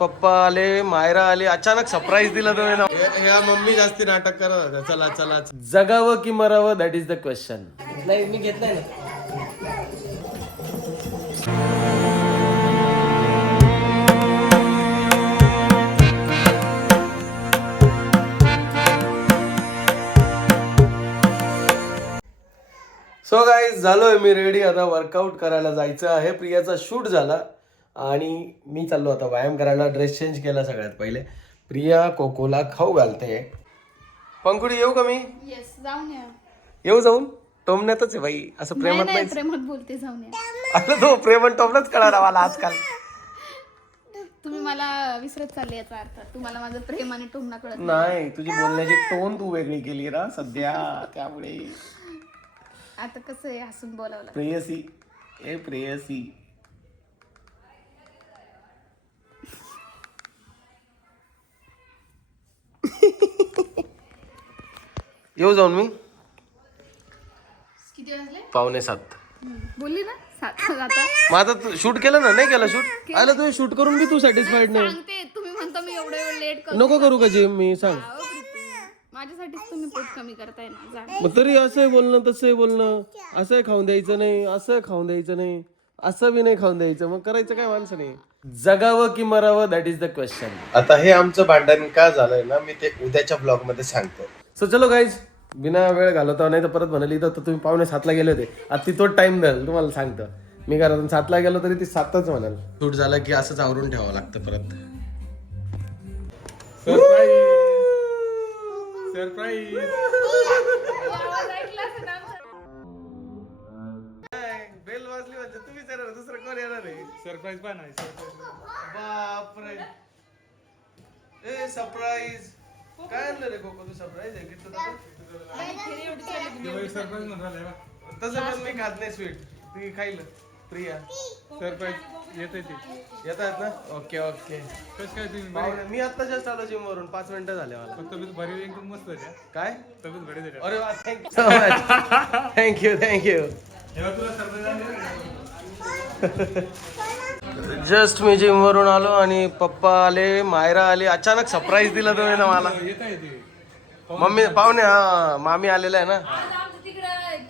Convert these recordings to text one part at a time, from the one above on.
पप्पा आले, मायरा आले, अचानक सरप्राईज दिला तुम्ही ना. ह्या मम्मी जास्ती नाटक करत होत्या. चला चला, जगावं की मरावं, दॅट इज द क्वेश्चन. नाही मी घेतलाय ना. सो गाईज, झालोय मी रेडी. आता वर्कआउट करायला जायचं आहे. प्रियाचा शूट झाला आणि मी चाललो आता व्यायाम करायला. ड्रेस चेंज केला सगळ्यात पहिले. प्रिया कोकोला खाऊ घालते. पंखुडी येऊ का मी? येस, जाऊन या. येऊ जाऊन? टोमण्यातच आहे बाई, असं प्रेमात नाही. प्रेमात बोलते, जाऊन या. आता तो प्रेम आणि टोमणच कळाला मला आजकाल. तुम्ही मला विसरत चालले याचा अर्थ. तुम्हाला माझं प्रेम आणि टोमणा कळत नाही, तुझी बोलण्याची टोन तू वेगळी केली ना सध्या, त्यामुळे. आता कसं आहे, हसून बोलावं लागतं. प्रेयसी, ए प्रेयसी. येऊ जाऊन मी? किती वाजले? 6:45. बोलली ना 7 आता. मग आता शूट केलं ना, नाही केलं शूट? आला तुम्ही शूट करून बी तू सॅटिस्फाईड नाही. सांगते, तुम्ही म्हणता मी एवढं वेळ लेट करतो. नको करू का जिम मी? सांग. माझ्यासाठीच तुम्ही पोट कमी करताय ना. जा. मग तरी असंही बोलणं, तसंही बोलणं, असंही खाऊन द्यायचं नाही, असं खाऊन द्यायचं नाही, असं बी नाही खाऊन द्यायचं. मग करायचं काय माणसाने? जगावं की मरावं, दॅट इज द क्वेश्चन. आता हे आमचं भांडण का झालंय ना, मी ते उद्याच्या ब्लॉग मध्ये सांगतो. सो चलो गाईज, बिना वेळ घालवता, नाही तर परत म्हणाली तर तुम्ही 6:45 गेले होते. आता ती तोच टाइम द्याल तुम्हाला सांगतो मी. घरातून 7 गेलो तरी ती 7च म्हणाल. शूट झालं की असंच आवरून ठेवावं लागतं परत. सरप्राईज. बेल वाजली म्हणजे तुम्हीच येणार, दुसरं कोण येणार आहे? सरप्राईज पण आहे. बापरे. ए सरप्राईज. काय आणलं रे कोको? तू सरप्राईज आहे की सरप्राईज म्हणून तसं पण मी खात नाही स्वीट. ती खाईल प्रिया. सरप्राईज येते ते. येतात ना? Okay okay. कसं काय तुम्ही? पाहुणे, मी आता जस्ट आलो जिम वरून. 5 मिनिटं झाले मला. तब्येत बरी एकदम मस्त होत्या. काय तब्येत बरी झाली. अरे वा, thank you so much. Thank you thank you. तुला सरप्राईज जस्ट मी जिम वरून आलो आणि पप्पा आले, मायरा आले, अचानक सरप्राईज दिला तुम्ही ना मला. येत आहे ते. मम्मी पाहुणे, हा मामी आलेला आहे ना.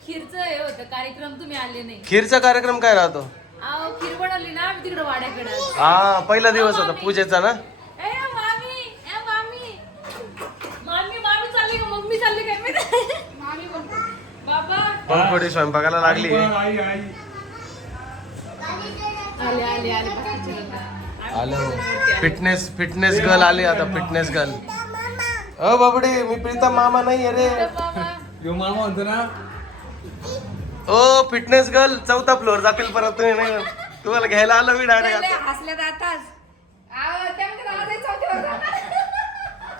खीरचं हे होतं कार्यक्रम, तुम्ही आले नाही. खीरचा कार्यक्रम काय राहतो? अहो खीर बनवली ना आम्ही तिकडे वाड्याकडे. हा, पहिला दिवस होता पूजेचा ना. ए मामी, ए मामी, मामी मामी चालली का मम्मी चालली काय माहिती? मामी बोलतो बाबा. पण थोडी स्वयंपाकाला लागली. आई आई आले आले आले आलो. फिटनेस गर्ल आली आता. Fitness girl. अ बाबडे, मी प्रीतम मामा नाही रे. यो मामा म्हणतो ना. ओ फिटनेस गर्ल, 4था फ्लोअर जातील परत तुम्ही. नाही तुम्हाला घ्यायला आलो मी डायरेक्ट. हसल्या जाताच.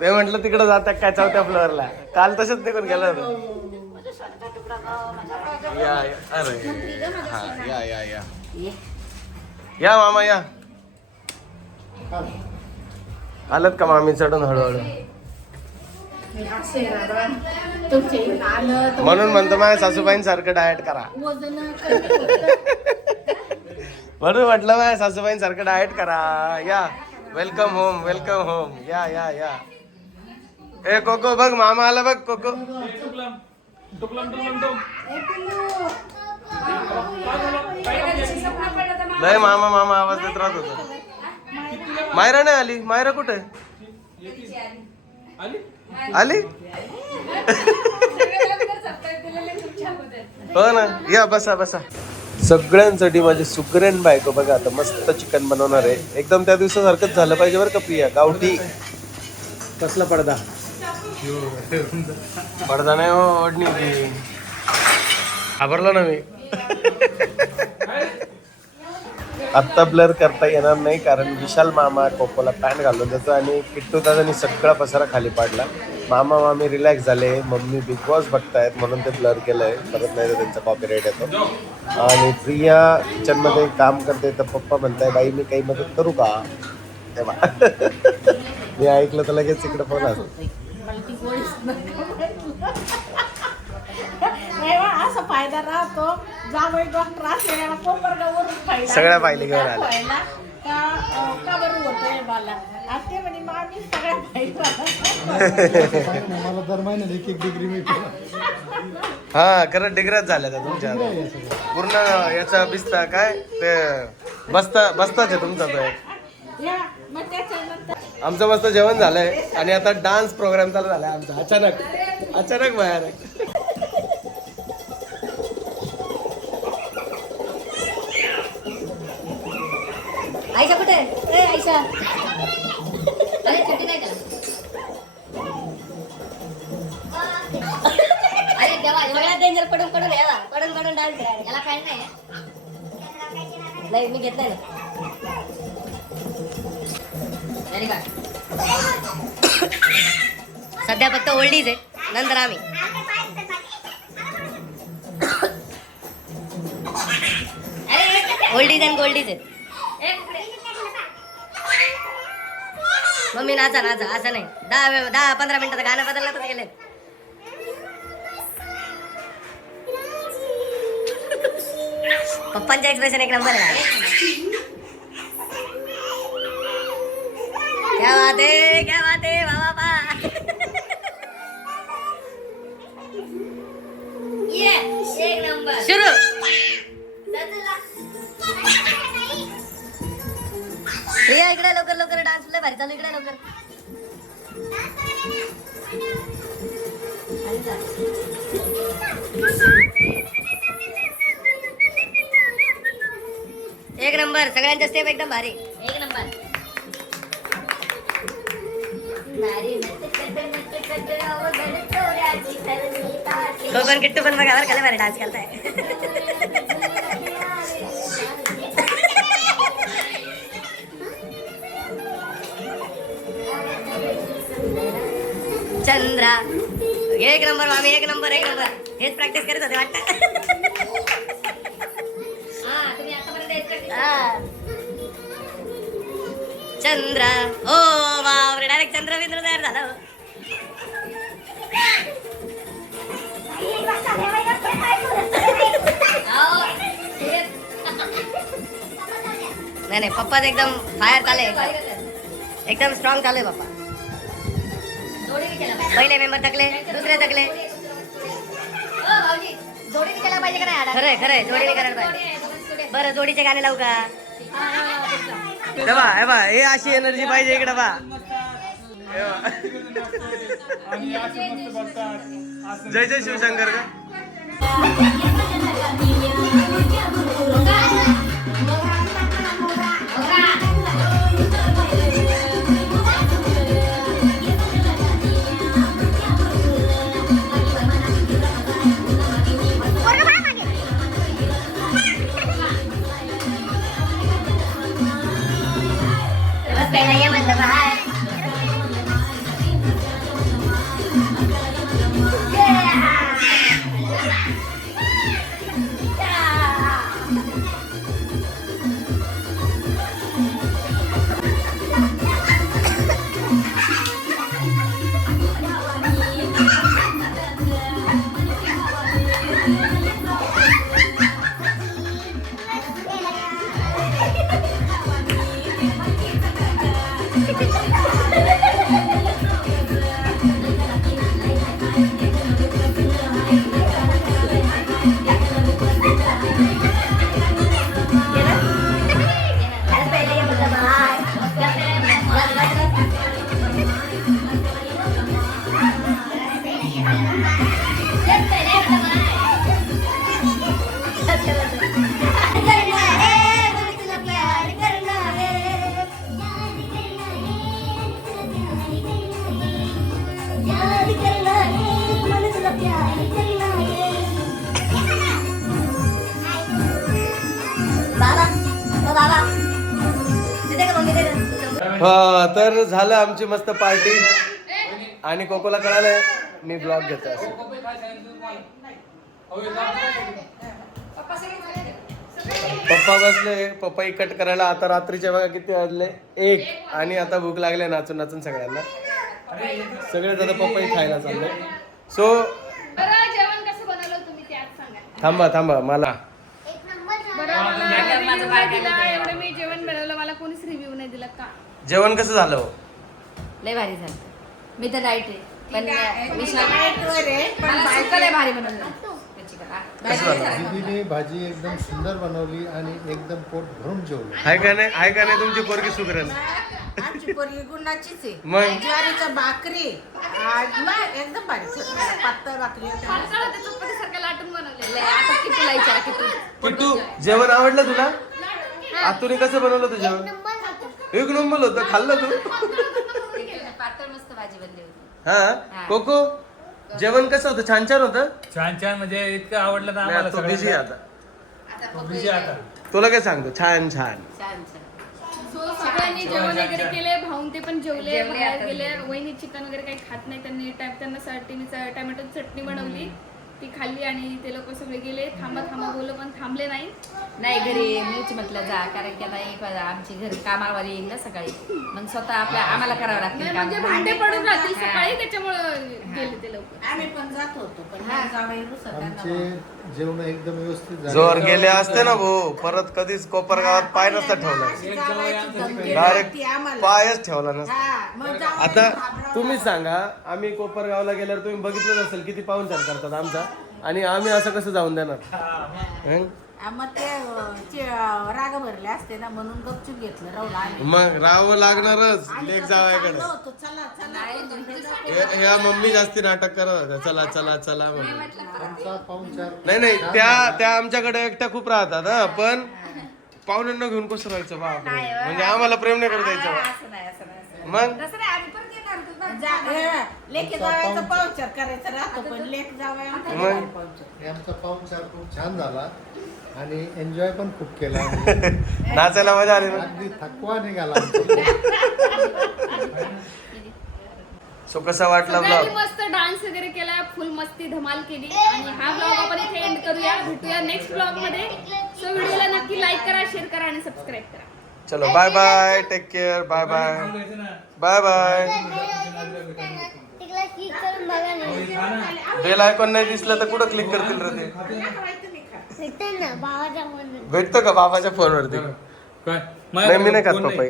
ते म्हटलं तिकडे जातात काय 4थ्या फ्लोअरला. काल तसंच निघून गेलं होतं. या अरे हा, या या मामा या. आलत का मामी चढून हळूहळू? म्हणून म्हणतो माझ्या सासूबाईंसारखं डाएट करा. म्हणून म्हटलं माझ्या सासूबाईंसारखं डाएट करा. या, वेलकम होम, वेलकम होम. या या या. ए कोको बघ, मामा आला बघ. कोको लय मामा मामा आवाज देत राहत होता. मायरा नाही आली. मायरा कुठे आली? हो ना. या बसा बसा. सगळ्यांसाठी माझी सुगरण बायको बघा आता मस्त चिकन बनवणार आहे. एकदम त्या दिवसासारखंच झालं पाहिजे बरं का प्रिया. गावठी. कसला पडदा? पडदा नाही हो, ओढणी होती. घाबरलो ना मी. आत्ता ब्लर करता येणार नाही कारण विशाल मामा कोकोला पॅन्ट घालून देतो आणि किट्टू दादानी सगळा पसारा खाली पाडला. मामा मामी रिलॅक्स झाले. मम्मी बिग बॉस बघतायत म्हणून ते ब्लर केलंय. परत नाही तर त्यांचा कॉपीराईट येतो. आणि प्रिया किचनमध्ये काम करते तर पप्पा म्हणताय बाई मी काही मदत करू का? तेव्हा मी ऐकलं तर लगेच इकडे फोन असतो. असा फायदा राहतो. जावई डॉक्टर असलेला कोपरगावरून फायदा. सगळ्या पाहिली घेऊन आल्या. का बरं होतंय मला आते म्हणे मामी सगळ्या बाई मला दर महिन्याला एक डिग्री मिळते. हा खरं डिग्र्याच झाल्या त्या तुमच्या पूर्ण याचा बिस्ता काय ते बस्ताच आहे तुमचा तो एक. मग त्याच्यानंतर आमचं मस्त जेवण झालंय आणि आता डान्स प्रोग्राम चालू झालाय आमचा अचानक बाहेर. आयशा कुठे ए आयशा अरे छुट्टी नाही त्याला अरे देवा एवढा डेंजर पडून डान्स करायला याला काय नाही मी घेतलंय ना व्हेरी गुड. सध्या फक्त ओल्डीज आहे नंतर आम्ही ओल्डीज अँड गोल्डीज आहेत. मम्मी नाचा असं नाही 10-15 मिनिटात गाणं बदललं तर गेले. पप्पांचे एक्सप्रेशन एक नंबर आहे. क्या बात है बाबा एक नंबर शुरू. प्रिया इकडे लवकर डान्स लय भारी चालू इकडे लवकर. एक नंबर सगळ्यांच्या स्टेप एकदम भारी एक नंबर. कोकण किट्टू पण बघा बरं भारी डान्स करताय. चंद्रा एक नंबर मामी एक नंबर हेच प्रॅक्टिस करत होते वाटतं. चंद्रा ओ बापरे डायरेक्ट चंद्रबिंद्र तयार झाला. नाही पप्पाच एकदम फायर चालू एकदम स्ट्रॉंग चालू आहे पप्पा. पहिले मेंबर थकले दुसरे थकले. खरंय जोडीने करायला पाहिजे. बरं जोडीचे गाणे लावू का. हे अशी एनर्जी पाहिजे इकडे बा. जय जय शिवशंकर का. हा तर झालं आमची मस्त पार्टी आणि कोकोला कळालंय मी ब्लॉग घेतो असं. पप्पा बसले पप्पा कट करायला. आता रात्रीच्या बघा किती वाजले 1 आणि आता भूक लागले नाचून नाचून सगळ्यांना. सगळे जण पप्पा खायला चालले. सो जेवण कसं बनवलं तुम्ही ते आज सांगा. थांबा मला एवढं मी जेवण बनवलं मला कोणी जेवण कसं झालं हो? लय भारी झालं. मी तर डाईट आहे पण विशाल मला सुक्का लय भारी बनवलं. कसं झालं? दीदीने भाजी एकदम सुंदर बनवली आणि एकदम पोट भरून जेवलं. आहे का नाही तुमची पोरगी सुगरण? आमची पोरगी गुणाचीच आहे. मग ज्वारीचं भाकरी मग एकदम भारी पातळ भाकरी चपातीसारखं लाटून बनवलेलं आता किती लायच्या किती किट्टू जेवण आवडलं तुला? आतुने कसं बनवलं होतं जेवण? एक नंबर होतं. खाल्लं तू? पातळ मस्त भाजी बनली होती. हा कोको जेवण कसं होतं? छान छान होतं? छान छान म्हणजे इतकं आवडलं ना नाही, आम्हाला तो बिझी सगळ्यांना. आता बिझी आता तुला काय सांगतो? छान छान छान छान. सो सगळ्यांनी जेवण वगैरे केले, भाऊन ते पण जेवले, जेवले बाहेर आता. गेले. वहिनी चिकन वगैरे काही खात नाही, त्यांनी त्यांच्यासाठी मी टोमॅटो चटणी बनवली, ती खाल्ली आणि ते लोक सगळे गेले. थांबा थांबा बोललो पण थांबले नाही. नाही घरी मीच म्हटलं जा कारण की आता एक आमची घरी कामावर येईल ना सकाळी मग स्वतः आम्हाला करावं लागतील काम. म्हणजे भांडे पडून राहतील हा. सकाळी, त्याच्यामुळे गेले ते लोक. आम्ही पण जात होतो पण जावई रुसत आमचे जेवण एकदम व्यवस्थित झाले. जोर गेले असते ना भाऊ परत कधीच कोपर गावात पाय नसता ठेवला. डायरेक्ट पायच ठेवला नसता. आता तुम्ही सांगा, आम्ही कोपरगावला गेल्यावर तुम्ही बघितलंच असेल किती पाहुणचार करतात आमचा, आणि आम्ही असं कसं जाऊन देणार? हं? मग ते राग भरले असते ना म्हणून गपचूप घेतलं राहुल आम्ही मग राहावं लागणारच लेक जावायकडे. चाललो होतो, चला चला ह्या मम्मी जास्ती नाटक करत होत्या, चला चला चला म्हणून. आमचा पाहुणचार नाही त्या आमच्याकडे एकट्या खूप राहतात हा, पण पाहुण्यांना घेऊन कसं राहायचं बाप म्हणजे आम्हाला प्रेम नाही करू द्यायचं. असं नाही असं नाही असं नाही. मग तसं नाही आम्ही परत येणार होतो. लेखी जावायचा पावचार करायचा राहतो पण लेख जावाय हे आमचा पाहुणचार खूप छान झाला आणि एन्जॉय पण खूप केला आम्ही. नाचायला मजा आली ना. अगदी थकवा निघाला आमचा. सो कसा वाटला सगळ्यांनी ब्लॉग? मस्त डान्स वगैरे केला, फुल मस्ती धमाल केली. आणि हा ब्लॉग आपण इथे एंड करूया. भेटूया नेक्स्ट ब्लॉग मध्ये. सो व्हिडिओला नक्की लाईक करा, शेअर करा आणि सबस्क्राईब करा. चलो bye bye, take care, bye bye bye bye. Bell icon नाही दिसलं तर कुठं क्लिक करतील रे ते? भेटतं का बाबाच्या फोनवरती? काय नाही मी नाही खात पपई.